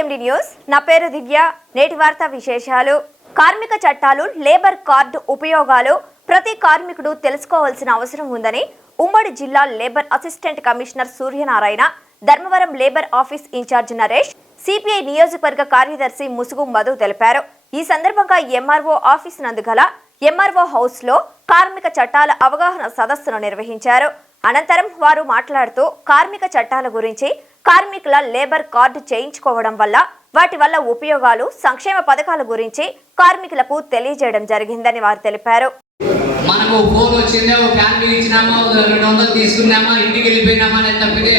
CMD news. నా పేరు దివ్య. నేటి వార్తా విశేషాలు. కార్మిక చట్టాలు లేబర్ కార్డు ఉపయోగాలు ప్రతి కార్మికుడు తెలుసుకోవాల్సిన అవసరం ఉందని ఉమ్మడి జిల్లా labour assistant commissioner Suryanarayana Dharmavaram labour office incharge Naresh CPI నియోజకవర్గ కార్యదర్శి ముసుగు మధు తెలిపారు. ఈ సందర్భంగా ఎంఆర్ఓ ఆఫీస్ నందు గల ఎంఆర్ఓ హౌస్లో కార్మిక చట్టాల అవగాహన సదస్సును నిర్వహించారు. అనంతరం వారు మాట్లాడుతూ కార్మిక చట్టాల గురించి కార్మికుల లేబర్ కార్డు చేయించుకోవడం వల్ల వాటి వల్ల ఉపయోగాలు సంక్షేమ పథకాల గురించి కార్మికులకు తెలియజేయడం జరిగిందని వారు తెలిపారు. మనకు ఫోన్ వచ్చిందే ఒక ఫ్యాన్ ఇచ్చినామా ఒక రెండు వందలు తీసుకున్నామా ఇంటికి వెళ్ళిపోయినామా అనేది తప్పితే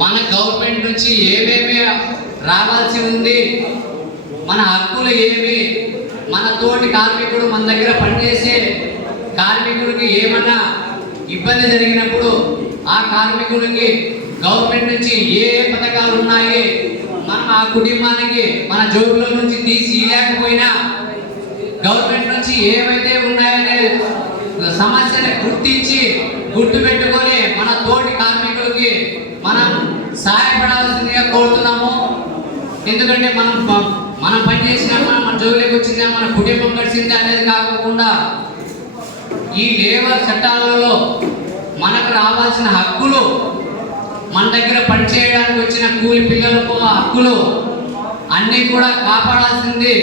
మన గవర్నమెంట్ నుంచి ఏమేమి రావాల్సి ఉంది మన హక్కులు ఏమి మన తోటి కార్మికుడు మన దగ్గర పనిచేసే కార్మికుడికి ఏమన్నా ఇబ్బంది జరిగినప్పుడు ఆ కార్మికుడికి గవర్నమెంట్ నుంచి ఏ పథకాలు ఉన్నాయి? మనం ఆ కుటుంబానికి మన జోబులో నుంచి తీసి లేకపోయినా గవర్నమెంట్ నుంచి ఏవైతే ఉన్నాయనే సమస్యని గుర్తించి గుర్తు పెట్టుకొని మన తోటి కార్మికులకి మనం సహాయపడాల్సిందిగా కోరుతున్నాము. ఎందుకంటే మనం మనం పని మనం మన జోలికి వచ్చిందా మన కుటుంబం గడిచిందా అనేది కాకుండా ఈ లేబర్ చట్టాలలో మనకు రావాల్సిన హక్కులు మన దగ్గర పనిచేయడానికి వచ్చిన కూలి పిల్లలకు హక్కులు. అన్నీ కూడా కాపాడాల్సింది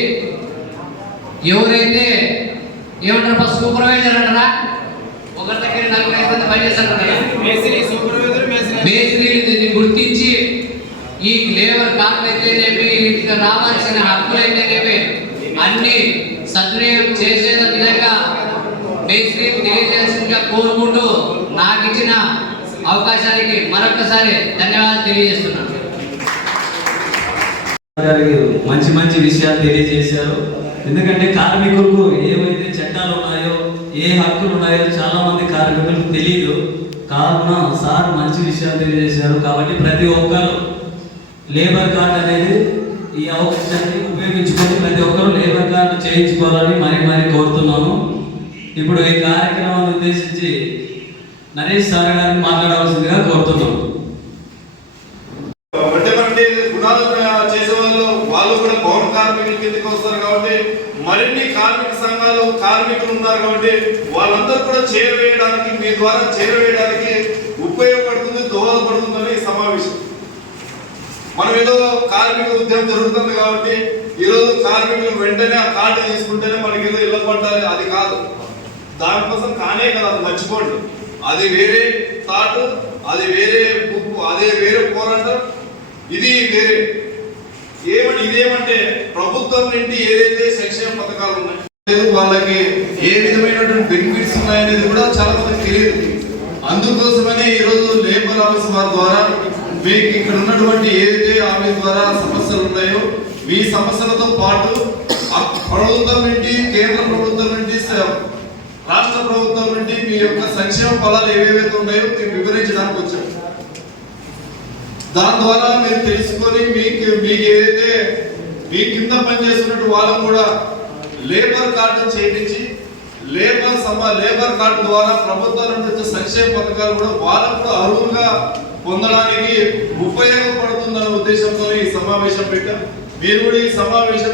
ఎవరైతే ఏమంటారు ఫస్ట్ సూపర్వైజర్ అంటారా? ఒకరి దగ్గర నలభై ఐదు మంది పనిచేస్తారు కదా. గుర్తించి ఈ లేబర్ కార్డు అయితేనేమి రావాల్సిన హక్కులు అయితేనేమి అన్ని సద్వినియోగం చేసే విధంగా మేస్త్రి తెలియజేసిందిగా కోరుకుంటూ నాకు ఇచ్చిన అవకాశానికి మరొకసారి ధన్యవాదాలు తెలియజేస్తున్నాను. మంచి మంచి విషయాలు తెలియజేశారు. ఎందుకంటే కార్మికులకు ఏవైతే చట్టాలు ఉన్నాయో ఏ హక్కులు ఉన్నాయో చాలా మంది కార్మికులకు తెలియదు కావున సార్ మంచి విషయాలు తెలియజేశారు. కాబట్టి ప్రతి ఒక్కరు లేబర్ కార్డ్ అనేది ఈ అవకాశాన్ని ఉపయోగించుకొని ప్రతి ఒక్కరు లేబర్ కార్డు చేయించుకోవాలని మరి మరి కోరుతున్నాము ఇప్పుడు ఈ కార్యక్రమాన్ని ఉద్దేశించి నరేష్ సార్ గారిని మాట్లాడవలసిందిగా కోరుతున్నాము అంటే గుణాలు చేసే వాళ్ళు వాళ్ళు కూడా పౌర కార్మికుల కిందకి వస్తారు కాబట్టి మరిన్ని కార్మిక సంఘాలు కార్మికులు ఉన్నారు కాబట్టి వాళ్ళందరూ కూడా చేరవేయడానికి మీ ద్వారా చేరవేయడానికి ఉపయోగపడుతుంది దోహదపడుతుందని సమావేశం. మనం ఏదో కార్మిక ఉద్యమం జరుగుతుంది కాబట్టి ఈరోజు కార్మికులు వెంటనే ఆ కార్డు తీసుకుంటేనే మనకి ఏదో ఇళ్ళ పట్టాలి అది కాదు. దానికోసం కానే కదా అది మర్చిపోండి. అది వేరే థాట్ అది వేరే బుక్ అదే వేరే పోరాటం ఇది వేరే. ఏమని ఇదేమంటే ప్రభుత్వం నుండి ఏదైతే సంక్షేమ పథకాలు ఉన్నాయి లేదు వాళ్ళకి ఏ విధమైనటువంటి బెనిఫిట్స్ ఉన్నాయనేది కూడా చాలా మందికి తెలియదు. అందుకోసమనే ఈరోజు లేబర్ ఆఫీస్ వారి ద్వారా మీకు ఇక్కడ ఉన్నటువంటి ఏదైతే ఆఫీస్ ద్వారా సమస్యలు ఉన్నాయో మీ సమస్యలతో పాటు ప్రభుత్వం నుండి కేంద్ర ప్రభుత్వం నుండి రాష్ట్ర ప్రభుత్వం నుండి మీ యొక్క సంక్షేమ ఫలాలు ఏవేవైతే ఉన్నాయో మీరు వివరించడానికి వచ్చాం. దాని ద్వారా మీరు తెలుసుకొని మీకు మీకు ఏదైతే మీ కింద పనిచేస్తున్నట్టు వాళ్ళకు కూడా లేబర్ కార్డు చేయించి లేబర్ సమ లేబర్ కార్డు ద్వారా ప్రభుత్వం నుండి వచ్చే సంక్షేమ పథకాలు కూడా వాళ్ళకు కూడా అర్హులుగా పొందడానికి ఉపయోగపడుతుందన్న ఉద్దేశంతో ఈ సమావేశం పెట్టాం. మీరు కూడా ఈ సమావేశం